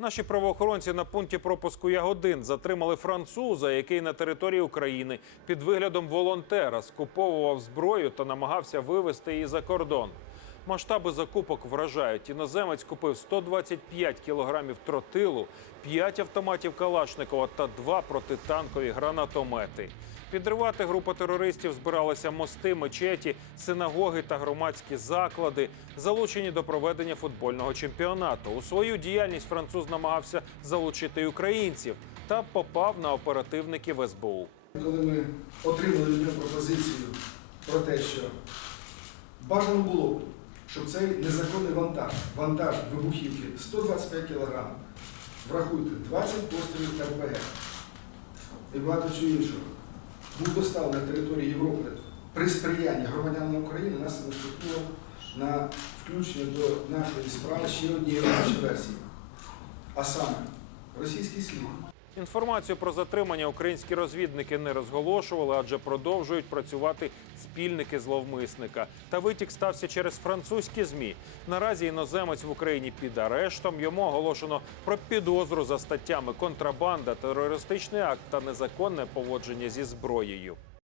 Наші правоохоронці на пункті пропуску Ягодин затримали француза, який на території України під виглядом волонтера скуповував зброю та намагався вивезти її за кордон. Масштаби закупок вражають. Іноземець купив 125 кілограмів тротилу, 5 автоматів Калашникова та 2 протитанкові гранатомети. Підривати група терористів збиралися мости, мечеті, синагоги та громадські заклади, залучені до проведення футбольного чемпіонату. У свою діяльність француз намагався залучити українців та попав на оперативників СБУ. Коли ми отримали від пропозицію про те, що бажано було б, щоб цей незаконний вантаж, вантаж вибухівки 125 кг, врахуйте, 20 пострілів РПГ і багато чого іншого, був доставлений на території Європи при сприянні громадянам України, нас не на включення до нашої справи ще однієї версії, а саме російський слід. Інформацію про затримання українські розвідники не розголошували, адже продовжують працювати спільники зловмисника. Та витік стався через французькі змі. Наразі іноземець в Україні під арештом. Йому оголошено про підозру за статтями контрабанда, терористичний акт та незаконне поводження зі зброєю.